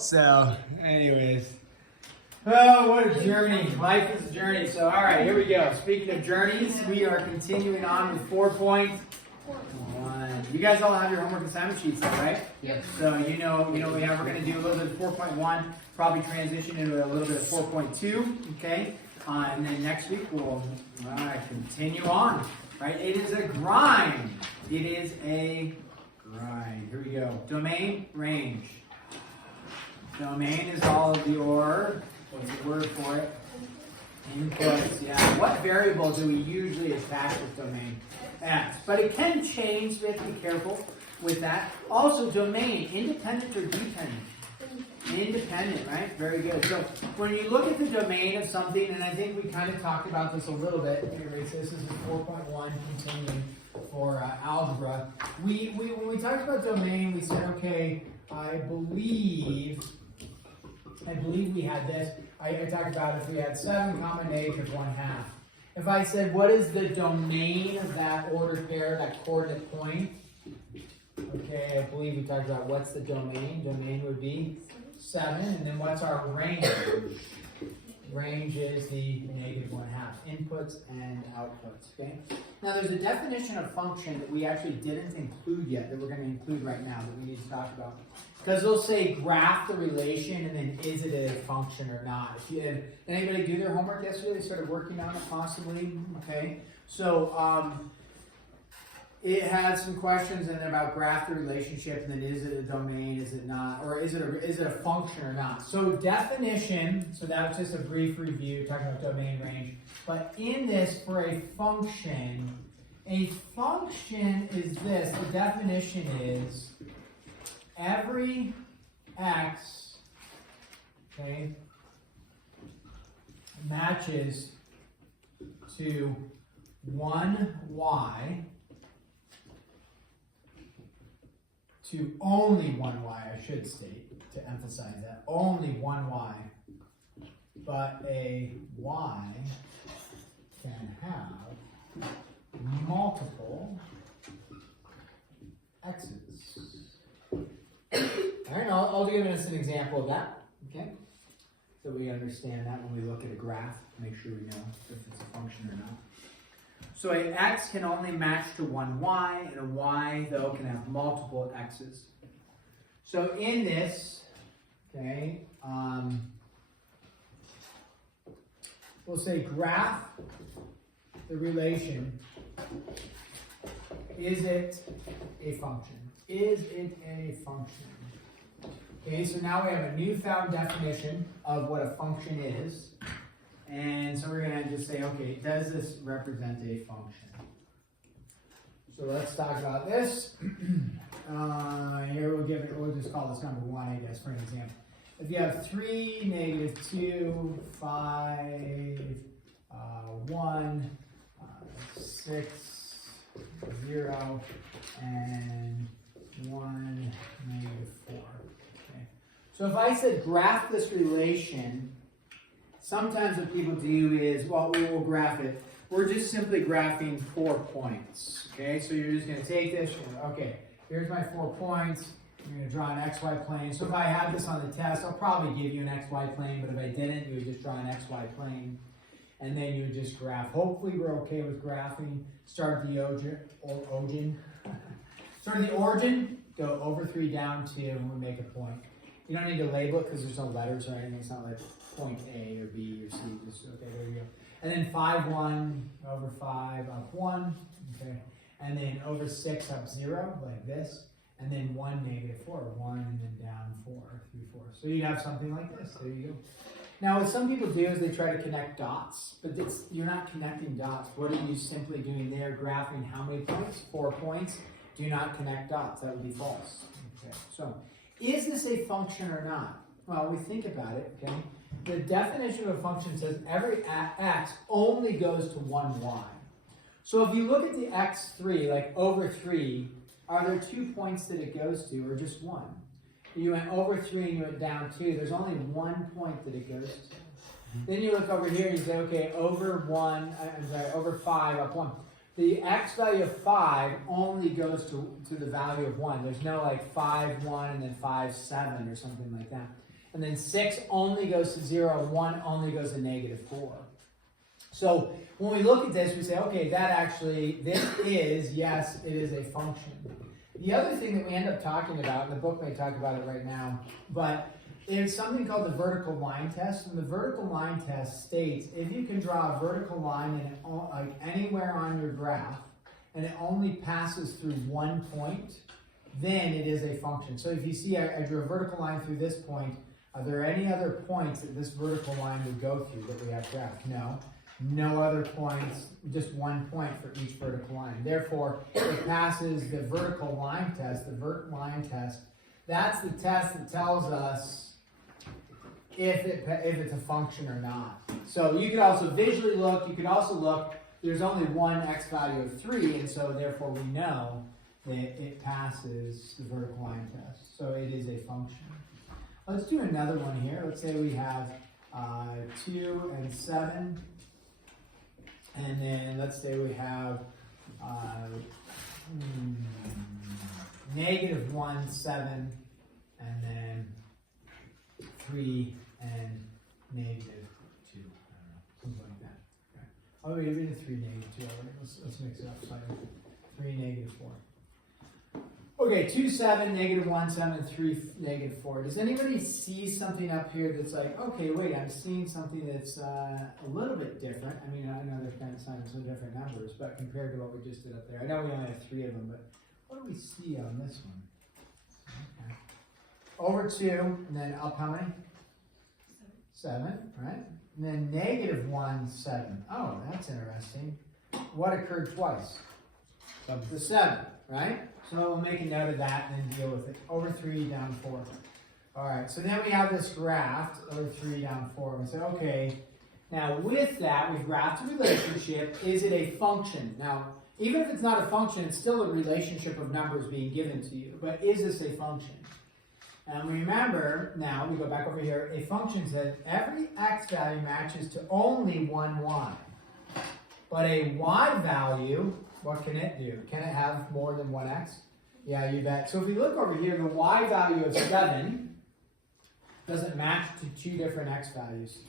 So, anyways. Oh, what a journey. Life is a journey. So, all right, here we go. Speaking of journeys, we are continuing on with 4.1. You guys all have your homework assignment sheets, right? Yep. So, we're going to do a little bit of 4.1, probably transition into a little bit of 4.2, okay? And then next week we'll continue on, right? It is a grind. It is a grind. Here we go. Domain, range. Domain is all of your, what's the word for it? Inputs, yeah. What variable do we usually attach with domain? X. But it can change, so we have to be careful with that. Also, domain, independent or dependent? Independent, right? Very good. So when you look at the domain of something, and I think we kind of talked about this a little bit, so this is 4.1 continuing for algebra. When we talked about domain, we said, okay, I believe we had this. I talked about if we had 7 comma negative 1/2. If I said, what is the domain of that ordered pair, that coordinate point? Okay, I believe we talked about what's the domain. Domain would be 7, and then what's our range? Range is the negative 1/2, inputs and outputs, okay? Now there's a definition of function that we actually didn't include yet, that we're going to include right now, that we need to talk about. Because they'll say graph the relation, and then is it a function or not? Did anybody do their homework yesterday? They started working on it possibly, okay? So, it had some questions in there about graph the relationship, and then is it a domain, is it not, or is it a function or not? So definition, so that was just a brief review, talking about domain range. But in this, for a function is this, the definition is every x, okay, matches to 1y, to only 1y, I should state, to emphasize that, only 1y, but a y can have multiple x's. All right, I'll give us an example of that, okay? So we understand that when we look at a graph, make sure we know if it's a function or not. So an x can only match to 1y, and a y, though, can have multiple x's. So in this, okay, we'll say graph the relation. Is it a function? Is it a function? Okay, so now we have a newfound definition of what a function is. And so we're going to just say, okay, does this represent a function? So let's talk about this. Here we'll just call this number 1, I guess, for an example. If you have 3, negative 2, 5, 1, 6, 0, and 1, negative 4. Okay. So if I said graph this relation, sometimes what people do is, well, we will graph it. We're just simply graphing 4 points. Okay, so you're just going to take this. Okay, here's my 4 points. I'm going to draw an XY plane. So if I had this on the test, I'll probably give you an XY plane, but if I didn't, you would just draw an XY plane. And then you would just graph. Hopefully we're okay with graphing. Start at the origin, go over 3 down 2, and we make a point. You don't need to label it because there's no letters or anything. It's not like point A or B or C. Just, okay, there you go. And then 5, 1, over 5, up 1. Okay. And then over 6, up 0, like this. And then 1, negative 4. 1, and then down 4, 3, 4. So you'd have something like this. There you go. Now, what some people do is they try to connect dots, but you're not connecting dots. What are you simply doing there? Graphing how many points? 4 points. Do not connect dots. That would be false. Okay. So, is this a function or not? Well, we think about it, okay? The definition of a function says every x only goes to 1y. So if you look at the x3, like over 3, are there 2 points that it goes to, or just 1? You went over 3 and you went down 2. There's only 1 point that it goes to. Then you look over here and you say, okay, over 5, up 1. The x value of 5 only goes to the value of 1. There's no like 5, 1, and then 5, 7 or something like that. and then 6 only goes to 0, 1 only goes to negative 4. So when we look at this, we say, okay, this is, yes, it is a function. The other thing that we end up talking about, and the book may talk about it right now, but there's something called the vertical line test, and the vertical line test states if you can draw a vertical line like anywhere on your graph, and it only passes through one point, then it is a function. So if you see I drew a vertical line through this point, are there any other points that this vertical line would go through that we have graphed? No. No other points, just one point for each vertical line. Therefore, it passes the vertical line test, the vert line test. That's the test that tells us if it's a function or not. So you could also visually look, you could also look, there's only one x value of 3, and so therefore we know that it passes the vertical line test. So it is a function. Let's do another one here. Let's say we have 2 and 7. And then let's say we have negative 1, 7, and then 3 and negative 2. I don't know, something like that. Okay. Oh, we did 3, negative 2 already. Let's mix it up slightly. 3, negative 4. Okay, 2, 7, negative 1, 7, 3, negative 4. Does anybody see something up here that's like, okay, wait, I'm seeing something that's a little bit different? I mean, I know they're kind of signing some different numbers, but compared to what we just did up there, I know we only have 3 of them, but what do we see on this one? Okay. Over 2, and then up how many? 7, right? And then negative 1, 7. Oh, that's interesting. What occurred twice? The 7, right? So we'll make a note of that and then deal with it. Over 3, down 4. All right, so then we have this graph, over 3, down 4. We say, okay, now with that, we've graphed a relationship. Is it a function? Now, even if it's not a function, it's still a relationship of numbers being given to you. But is this a function? And remember, now, we go back over here, a function says every x value matches to only one y. But a y value, what can it do? Can it have more than one x? Yeah, you bet. So if we look over here, the y value of 7 doesn't match to 2 different x values.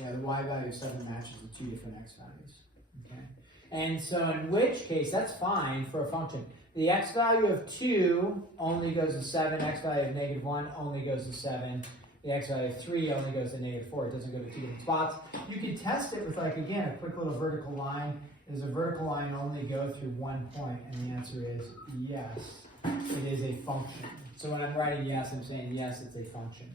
Yeah, the y value of 7 matches to 2 different x values. Okay. And so in which case, that's fine for a function. The x value of 2 only goes to 7. X value of negative 1 only goes to 7. The x value of 3 only goes to negative 4. It doesn't go to 2 different spots. You can test it with, like, again, a quick little vertical line. Does a vertical line only go through one point? And the answer is yes. It is a function. So when I'm writing yes, I'm saying yes, it's a function.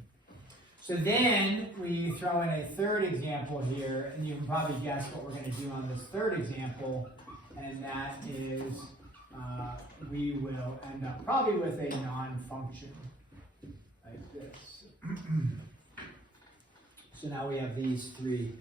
So then we throw in a third example here, and you can probably guess what we're going to do on this third example, and that is we will end up probably with a non-function like this. So now we have these 3.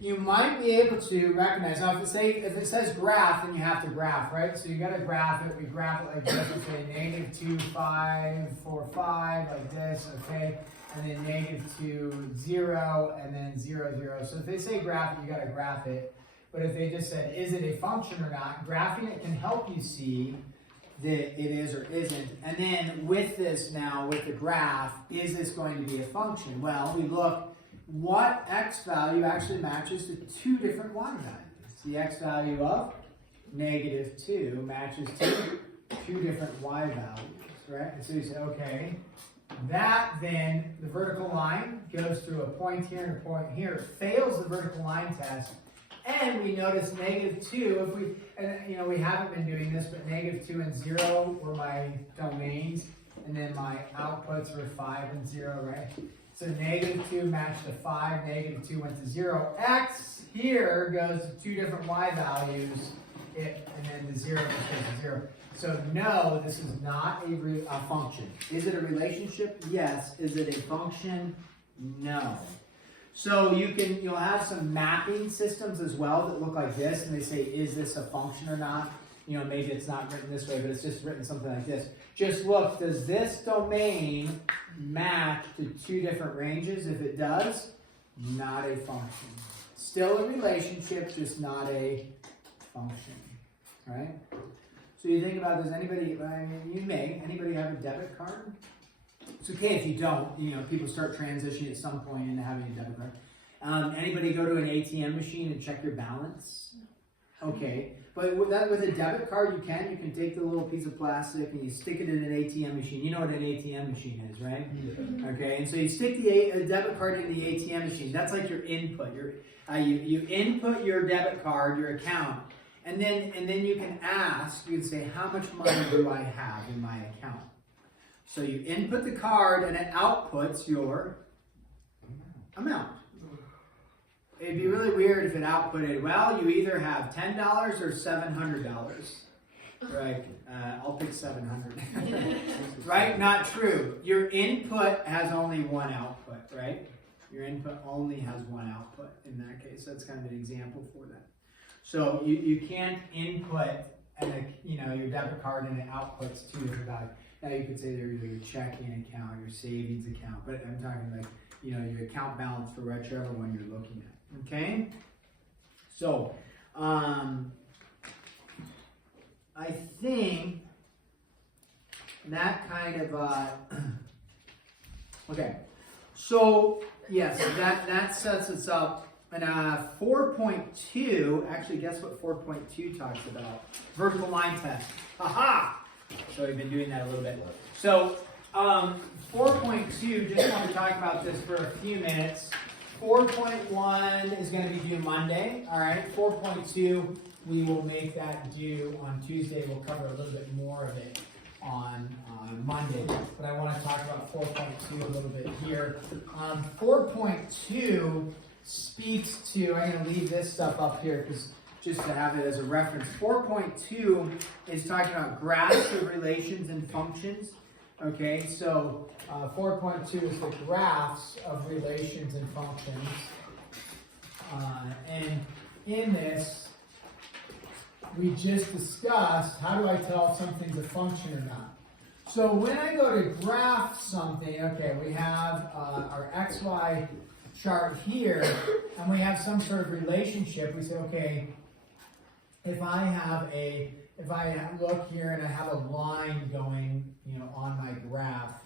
You might be able to recognize, now if it says graph, then you have to graph, right? So you got to graph it. We graph it like this. We say negative 2, 5, 4, 5, like this, okay? And then negative 2, 0, and then 0, 0. So if they say graph it, you got to graph it. But if they just said, is it a function or not, graphing it can help you see that it is or isn't. And then with this now, with the graph, is this going to be a function? Well, we look. What x value actually matches to 2 different y values? The x value of negative 2 matches to 2 different y values, right? And so you say, okay, that then, the vertical line goes through a point here and a point here. It fails the vertical line test. And we notice negative 2, we haven't been doing this, but negative 2 and 0 were my domains. And then my outputs were 5 and 0, right? So negative 2 matched to 5, negative 2 went to 0. X here goes to 2 different y values, and then the 0 goes to 0. So no, this is not a function. Is it a relationship? Yes. Is it a function? No. So you'll have some mapping systems as well that look like this, and they say, is this a function or not? Maybe it's not written this way, but it's just written something like this. Just look, does this domain match to 2 different ranges? If it does, not a function. Still a relationship, just not a function, right? So you think about, does anybody, anybody have a debit card? It's okay if you don't. People start transitioning at some point into having a debit card. Anybody go to an ATM machine and check your balance? Okay, but with a debit card, you can take the little piece of plastic and you stick it in an ATM machine. You know what an ATM machine is, right? Okay, and so you stick the debit card in the ATM machine. That's like your input. You input your debit card, your account, and then you can ask. You can say, how much money do I have in my account? So you input the card and it outputs your amount. It'd be really weird if it outputted, well, you either have $10 or $700. Right? I'll pick 700. Right? Not true. Your input has only one output, right? Your input only has one output in that case. That's kind of an example for that. So you can't input your debit card and it outputs two different values. Now you could say there's your checking account, your savings account, but I'm talking like your account balance for whichever one you're looking at. Okay, so I think that kind of okay. So yes, that sets us up. And 4.2. Actually, guess what 4.2 talks about? Vertical line test. Haha. So we've been doing that a little bit. So 4.2. Just want to talk about this for a few minutes. 4.1 is going to be due Monday, all right? 4.2, we will make that due on Tuesday. We'll cover a little bit more of it on Monday. But I want to talk about 4.2 a little bit here. 4.2 speaks to, I'm going to leave this stuff up here just to have it as a reference. 4.2 is talking about graphs of relations and functions. Okay, so 4.2 is the graphs of relations and functions. And in this, we just discussed how do I tell if something's a function or not. So when I go to graph something, okay, we have our XY chart here, and we have some sort of relationship. We say, okay, if I look here and I have a line going, on my graph,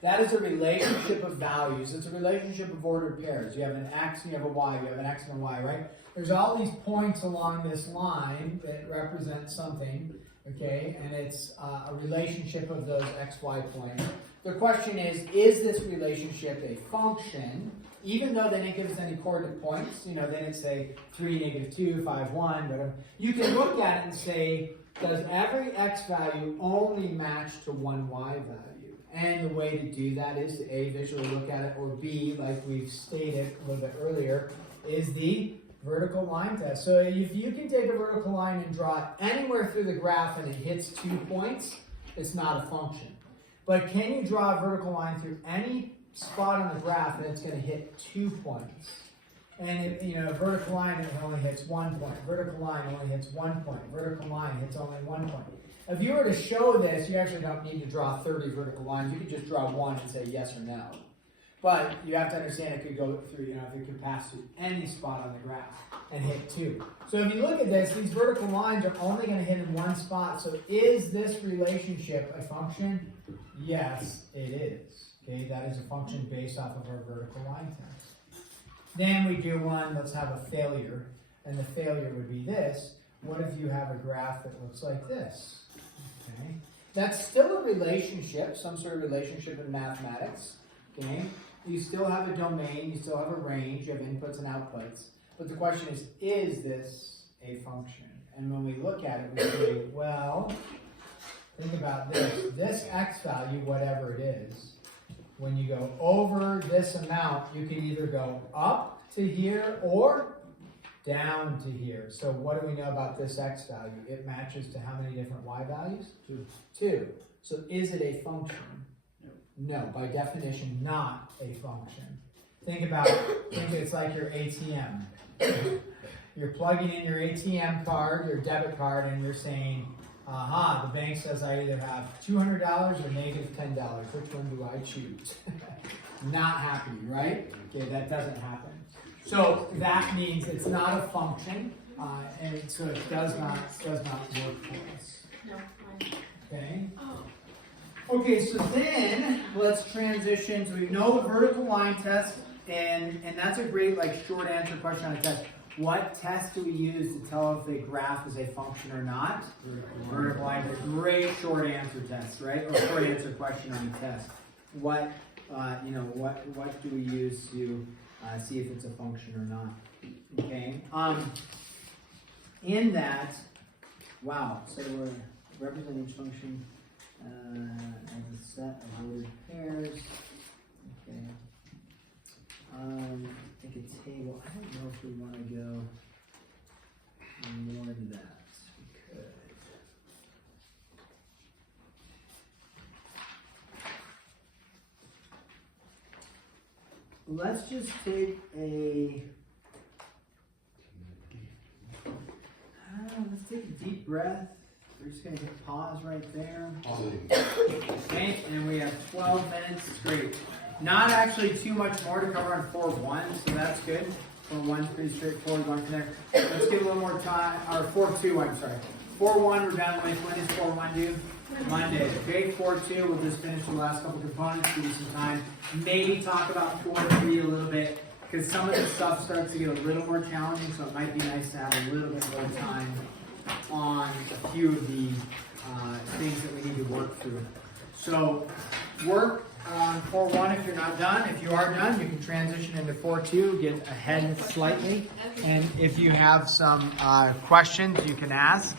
that is a relationship of values. It's a relationship of ordered pairs. You have an X and you have a Y. You have an X and a Y, right? There's all these points along this line that represent something, okay? And it's a relationship of those X, Y points. The question is this relationship a function? Even though then it gives any coordinate points, then it's say 3, -2, 5, 1, whatever. You can look at it and say, does every X value only match to one Y value? And the way to do that is to A, visually look at it, or B, like we've stated a little bit earlier, is the vertical line test. So if you can take a vertical line and draw it anywhere through the graph and it hits 2 points, it's not a function. But can you draw a vertical line through any spot on the graph and it's going to hit 2 points? And a vertical line only hits 1 point. Vertical line only hits 1 point. Vertical line hits only 1 point. If you were to show this, you actually don't need to draw 30 vertical lines. You could just draw one and say yes or no. But you have to understand it could go through, if it could pass through any spot on the graph and hit 2. So if you look at this, these vertical lines are only going to hit in one spot. So is this relationship a function? Yes, it is. Okay, that is a function based off of our vertical line test. Then we do one, let's have a failure. And the failure would be this. What if you have a graph that looks like this? Okay, that's still a relationship, some sort of relationship in mathematics. Okay, you still have a domain, you still have a range, you have inputs and outputs. But the question is this a function? And when we look at it, we say, well, think about this. This X value, whatever it is, when you go over this amount, you can either go up to here or down to here. So what do we know about this X value? It matches to how many different Y values? 2. So is it a function? No, by definition, not a function. Think it's like your ATM. You're plugging in your ATM card, your debit card, and you're saying, aha, the bank says I either have $200 or -$10. Which one do I choose? Not happy, right? Okay, that doesn't happen. So that means it's not a function, and so it does not work for us. Okay. Okay, so then let's transition. So we know the vertical line test, and that's a great like short answer question on a test. What test do we use to tell if the graph is a function or not? Vertical line test. Great short answer test, right? Or short answer question on a test. What what do we use to see if it's a function or not? Okay. In that, wow. So we're representing each function as a set of ordered pairs. Okay. Like a table. I don't know if we want to go more into that. We could. Let's just take a. Let's take a deep breath. We're just going to hit pause right there. Okay, and we have 12 minutes. Great. Not actually too much more to cover on 4-1, so that's good. 4-1's pretty straightforward going from there. Let's give a little more time, or 4-2, I'm sorry. 4-1 we're done with. When does 4-1 due? Monday. Okay, 4-2, we'll just finish the last couple components, give you some time. Maybe talk about 4-3 a little bit, because some of this stuff starts to get a little more challenging, so it might be nice to have a little bit more time on a few of the things that we need to work through. So work on 4-1 if you're not done. If you are done, you can transition into 4-2, get ahead slightly. And if you have some questions, you can ask.